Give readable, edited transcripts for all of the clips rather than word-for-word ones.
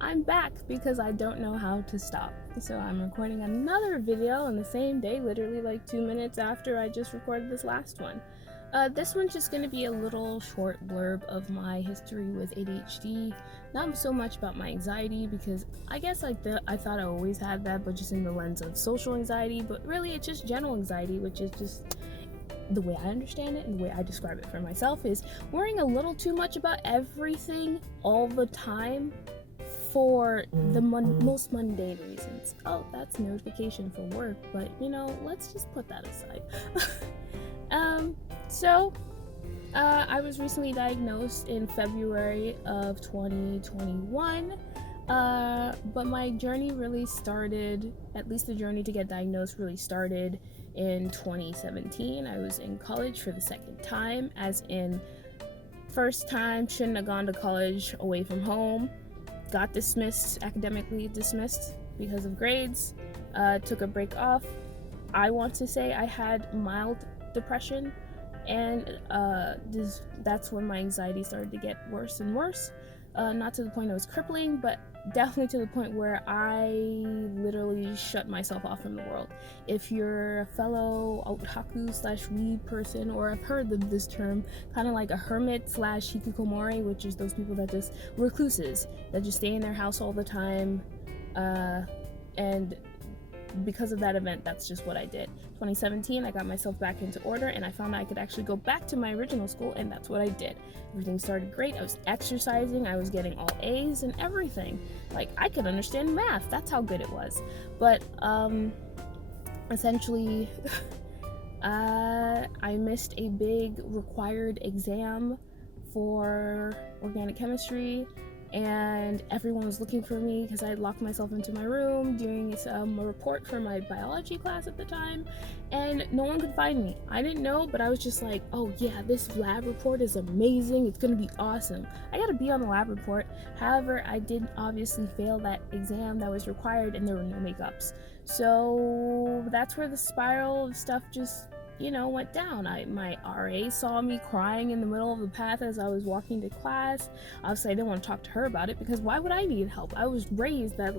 I'm back because I don't know how to stop. So I'm recording another video on the same day, literally like 2 minutes after I just recorded this last one. This one's just going to be a little short blurb of my history with ADHD. Not so much about my anxiety, because I guess I thought I always had that, but just in the lens of social anxiety. But really, it's just general anxiety, which is just the way I understand it and the way I describe it for myself is worrying a little too much about everything all the time for the most mundane reasons. Oh, that's a notification for work, but let's just put that aside. I was recently diagnosed in February of 2021, but my journey really started, at least the journey to get diagnosed really started in 2017. I was in college for the second time, as in first time shouldn't have gone to college away from home, got dismissed, academically dismissed because of grades, took a break off. I want to say I had mild depression, and that's when my anxiety started to get worse and worse. Not to the point it was crippling, but definitely to the point where I literally shut myself off from the world. If you're a fellow otaku/weeb person, or I've heard of this term, kind of like a hermit/hikikomori, which is those people that just recluses, that just stay in their house all the time, and because of that event, that's just what I did. 2017, I got myself back into order, and I found I could actually go back to my original school, and that's what I did. Everything started great. I was exercising, I was getting all A's and everything. Like, I could understand math. That's how good it was. But essentially, I missed a big required exam for organic chemistry, and everyone was looking for me because I had locked myself into my room doing a report for my biology class at the time, and no one could find me. I didn't know, but I was just like, oh yeah, this lab report is amazing, it's gonna be awesome, I gotta be on the lab report. However, I did obviously fail that exam that was required, and there were no makeups. So that's where the spiral of stuff just went down. My RA saw me crying in the middle of the path as I was walking to class. Obviously, I didn't want to talk to her about it, because why would I need help? I was raised that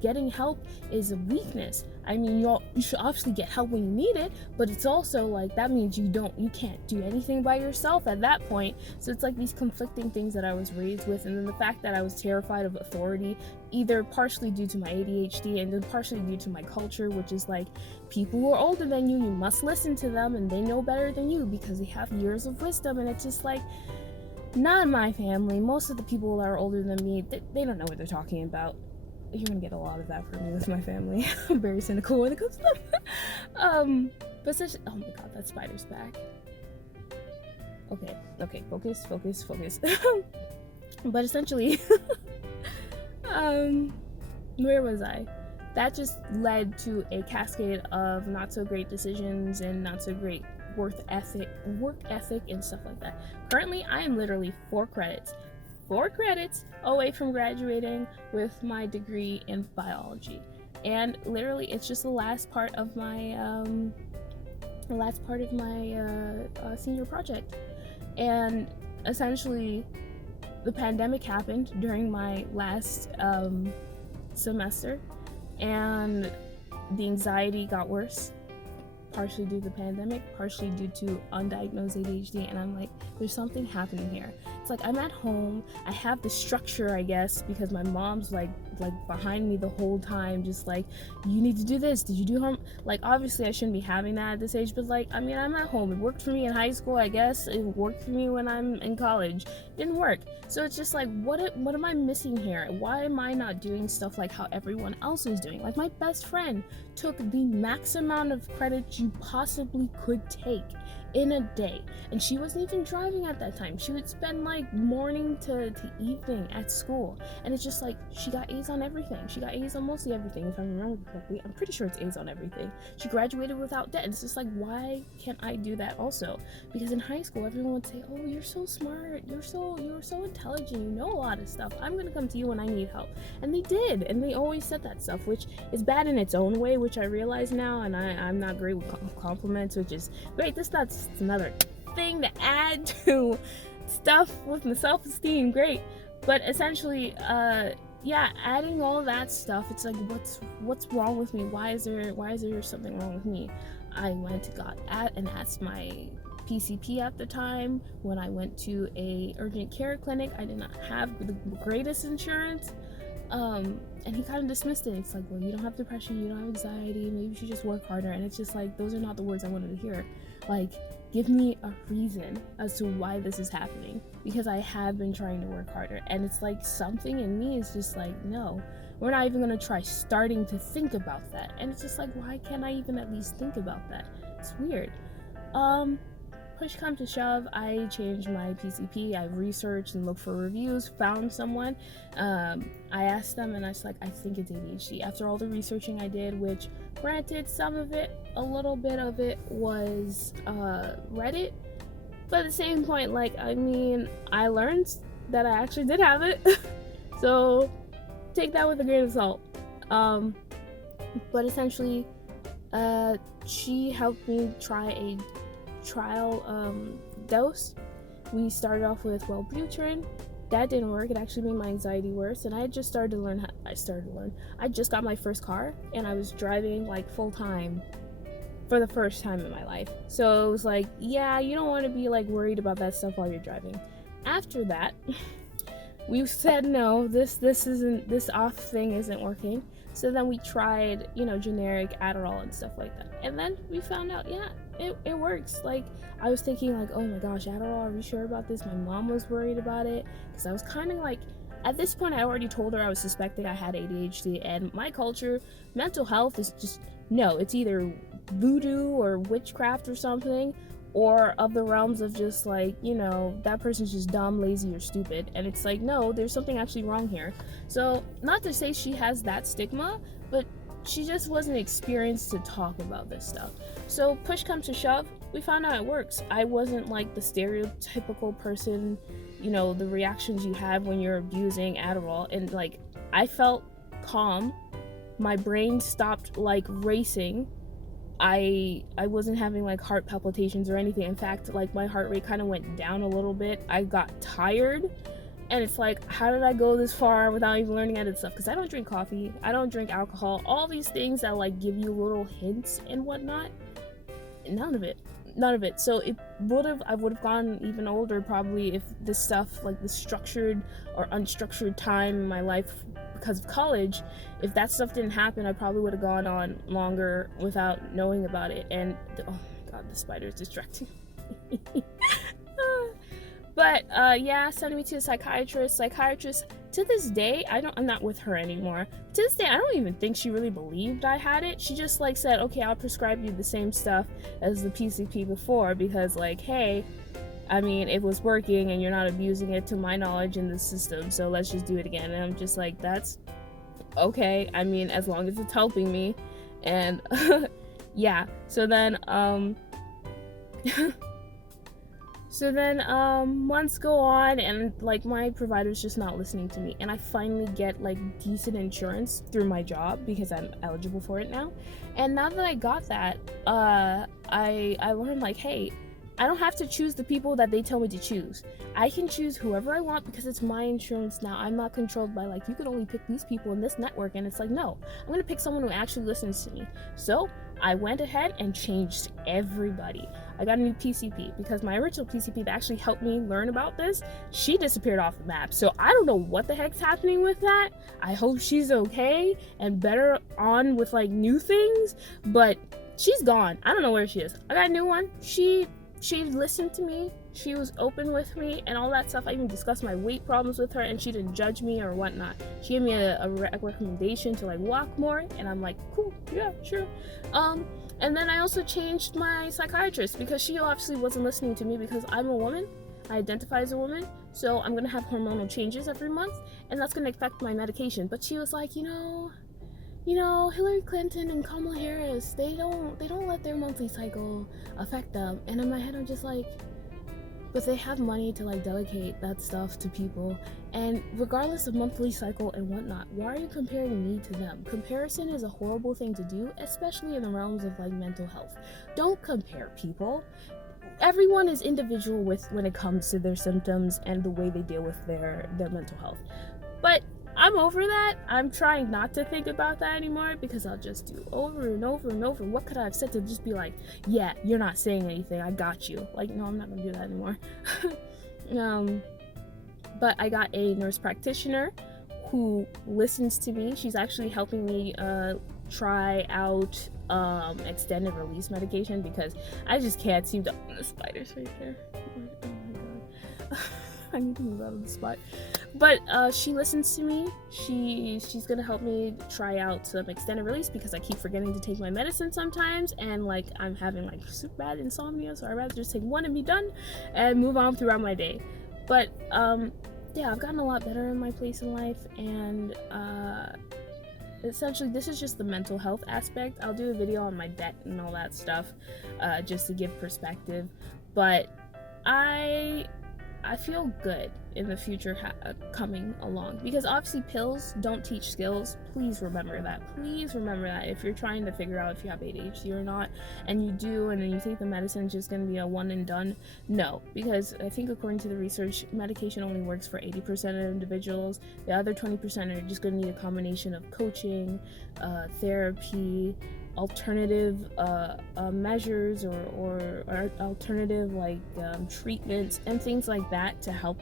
getting help is a weakness. I mean, you should obviously get help when you need it, but it's also that means you can't do anything by yourself at that point. So it's these conflicting things that I was raised with, and then the fact that I was terrified of authority, either partially due to my ADHD and then partially due to my culture, which is people who are older than you must listen to them, and they know better than you because they have years of wisdom. And it's just not in my family. Most of the people that are older than me, they don't know what they're talking about. You're gonna get a lot of that from me with my family. I'm very cynical when it comes to them. But such, oh my god, that spider's back. Okay, focus. But essentially, where was I? That just led to a cascade of not so great decisions and not so great work ethic and stuff like that. Currently, I am literally 4 credits away from graduating with my degree in biology, and literally it's just the last part of my senior project. And essentially, the pandemic happened during my last semester, and the anxiety got worse, partially due to the pandemic, partially due to undiagnosed ADHD. And I'm there's something happening here. It's I'm at home, I have the structure, I guess, because my mom's behind me the whole time, just you need to do this, did you do home? Obviously I shouldn't be having that at this age, but I'm at home. It worked for me in high school, I guess. It worked for me when I'm in college. It didn't work. So it's just what am I missing here? Why am I not doing stuff how everyone else is doing? My best friend took the max amount of credits you possibly could take in a day, and she wasn't even driving at that time. She would spend morning to evening at school, and it's just she got A's on everything. She got A's on mostly everything, if I remember correctly. I'm pretty sure it's A's on everything. She graduated without debt. It's just why can't I do that also? Because in high school, everyone would say, oh, you're so smart, you're so intelligent, you know a lot of stuff, I'm gonna come to you when I need help. And they did, and they always said that stuff, which is bad in its own way, which I realize now, and I'm not great with compliments, which is great. That's another thing to add to stuff with my self-esteem, great. But essentially, yeah, adding all that stuff, it's like, what's wrong with me? Why is there something wrong with me? I went to got at and asked my PCP at the time. When I went to a urgent care clinic, I did not have the greatest insurance, and he kind of dismissed it. It's like, well, you don't have depression, you don't have anxiety, maybe you should just work harder. And it's just like, those are not the words I wanted to hear. Like, give me a reason as to why this is happening, because I have been trying to work harder, and it's like something in me is just like, no, we're not even gonna try starting to think about that. And it's just like, why can't I even at least think about that? It's weird. Push come to shove, I changed my PCP. I researched and looked for reviews, found someone. I asked them, and I was like, I think it's ADHD. After all the researching I did, which granted, some of it, a little bit of it was Reddit, but at the same point, like, I mean, I learned that I actually did have it. So take that with a grain of salt. But essentially, she helped me try a trial dose. We started off with Wellbutrin. That didn't work. It actually made my anxiety worse, and I had just started to learn. I just got my first car, and I was driving like full time for the first time in my life. So it was like, yeah, you don't want to be like worried about that stuff while you're driving. After that, we said no, this off thing isn't working. So then we tried, generic Adderall and stuff like that. And then we found out, yeah, it works. Like, I was thinking like, oh my gosh, Adderall, are we sure about this? My mom was worried about it, because I was kind of like, at this point, I already told her I was suspecting I had ADHD, and my culture, mental health is just, no, it's either voodoo or witchcraft or something, or of the realms of just like, that person's just dumb, lazy, or stupid. And it's like, no, there's something actually wrong here. So, not to say she has that stigma, but she just wasn't experienced to talk about this stuff. So, push comes to shove, we found out it works. I wasn't like the stereotypical person, the reactions you have when you're abusing Adderall. And like, I felt calm. My brain stopped like racing. I wasn't having like heart palpitations or anything. In fact, like my heart rate kind of went down a little bit. I got tired, and it's like, how did I go this far without even learning how to stuff? Because I don't drink coffee, I don't drink alcohol, all these things that like give you little hints and whatnot. None of it. So I would have gone even older probably if this stuff, like the structured or unstructured time in my life because of college, if that stuff didn't happen, I probably would have gone on longer without knowing about it. And oh my god, the spider is distracting. But yeah, sending me to a psychiatrist. To this day, I'm not with her anymore. To this day, I don't even think she really believed I had it. She just like said, okay, I'll prescribe you the same stuff as the PCP before, because like, hey, I mean, it was working and you're not abusing it to my knowledge in the system, so let's just do it again. And I'm just like, that's okay. I mean, as long as it's helping me. And yeah, so then months go on, and like my provider's just not listening to me, and I finally get like decent insurance through my job because I'm eligible for it now. And now that I got that, I learned like, hey, I don't have to choose the people that they tell me to choose. I can choose whoever I want because it's my insurance now. I'm not controlled by like, you can only pick these people in this network. And it's like, no, I'm gonna pick someone who actually listens to me. So I went ahead and changed everybody. I got a new PCP because my original PCP that actually helped me learn about this, she disappeared off the map. So I don't know what the heck's happening with that. I hope she's okay and better on with like new things, but she's gone. I don't know where she is. I got a new one. She listened to me, she was open with me and all that stuff. I even discussed my weight problems with her, and she didn't judge me or whatnot. She gave me a recommendation to like walk more, and I'm like, cool, yeah, sure. And then I also changed my psychiatrist because she obviously wasn't listening to me because I'm a woman, I identify as a woman, so I'm gonna have hormonal changes every month, and that's gonna affect my medication. But she was like, Hillary Clinton and Kamala Harris, they don't let their monthly cycle affect them. And in my head, I'm just like, but they have money to like delegate that stuff to people. And regardless of monthly cycle and whatnot, why are you comparing me to them? Comparison is a horrible thing to do, especially in the realms of like mental health. Don't compare people. Everyone is individual when it comes to their symptoms and the way they deal with their mental health. But I'm over that. I'm trying not to think about that anymore because I'll just do over and over and over. What could I have said to just be like, yeah, you're not saying anything, I got you. Like, no, I'm not gonna do that anymore. But I got a nurse practitioner who listens to me. She's actually helping me try out extended release medication because I just can't seem to. The spiders right there. Oh my god. I need to move out of the spot. But she listens to me. She's gonna help me try out some extended release because I keep forgetting to take my medicine sometimes, and like I'm having like super bad insomnia, so I'd rather just take one and be done and move on throughout my day. But yeah, I've gotten a lot better in my place in life, and essentially this is just the mental health aspect. I'll do a video on my debt and all that stuff just to give perspective, but I feel good in the future coming along, because obviously pills don't teach skills. Please remember that. Please remember that if you're trying to figure out if you have ADHD or not, and you do, and then you take the medicine, it's just going to be a one and done. No, because I think according to the research, medication only works for 80% of individuals. The other 20% are just going to need a combination of coaching, therapy, alternative measures or alternative like treatments and things like that to help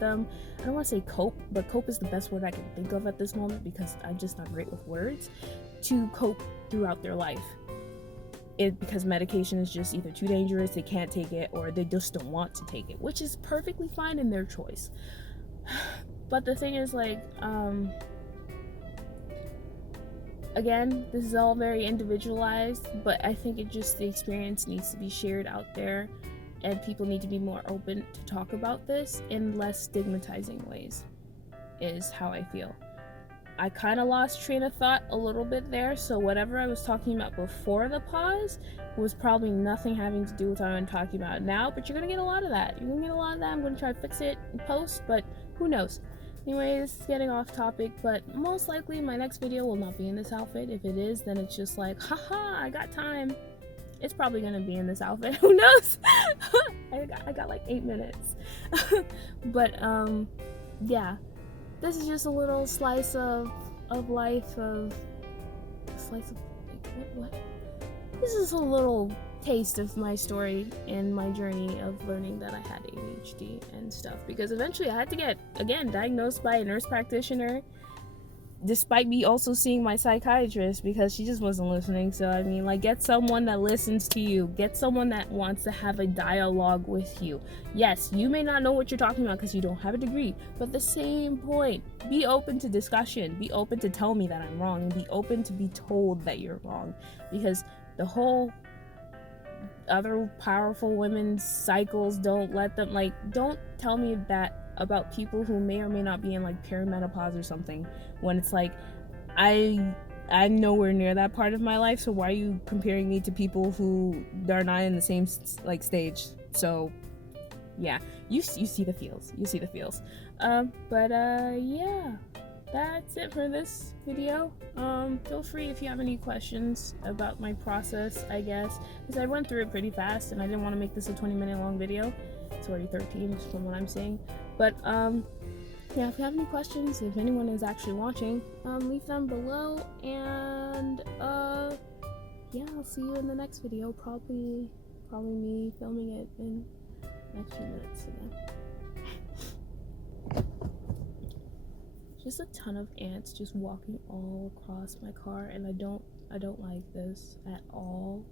them. I don't want to say cope, but cope is the best word I can think of at this moment because I'm just not great with words. To cope throughout their life, because medication is just either too dangerous, they can't take it, or they just don't want to take it, which is perfectly fine in their choice. But the thing is, like, again, this is all very individualized, but I think the experience needs to be shared out there, and people need to be more open to talk about this in less stigmatizing ways, is how I feel. I kind of lost train of thought a little bit there, so whatever I was talking about before the pause was probably nothing having to do with what I'm talking about now, but you're going to get a lot of that. You're going to get a lot of that. I'm going to try to fix it in post, but who knows. Anyways, getting off topic, but most likely my next video will not be in this outfit. If it is, then it's just like, haha, I got time. It's probably gonna be in this outfit. Who knows? I got like 8 minutes. But yeah, this is just a little slice of life what? This is a little taste of my story and my journey of learning that I had ADHD and stuff, because eventually I had to get, again, diagnosed by a nurse practitioner, despite me also seeing my psychiatrist, because she just wasn't listening. So I mean, like, get someone that listens to you, get someone that wants to have a dialogue with you. Yes, you may not know what you're talking about because you don't have a degree, but the same point, be open to discussion, be open to tell me that I'm wrong, and be open to be told that you're wrong, because the whole other powerful women's cycles, don't tell me that about people who may or may not be in like perimenopause or something, when it's like I'm nowhere near that part of my life, so why are you comparing me to people who are not in the same like stage? So yeah, you see the feels, but yeah, that's it for this video. Feel free if you have any questions about my process, I guess, because I went through it pretty fast and I didn't want to make this a 20-minute long video. It's already 13 from what I'm seeing. But yeah, if you have any questions, if anyone is actually watching, leave them below, and yeah, I'll see you in the next video. Probably me filming it in the next few minutes again. Just a ton of ants just walking all across my car, and I don't like this at all.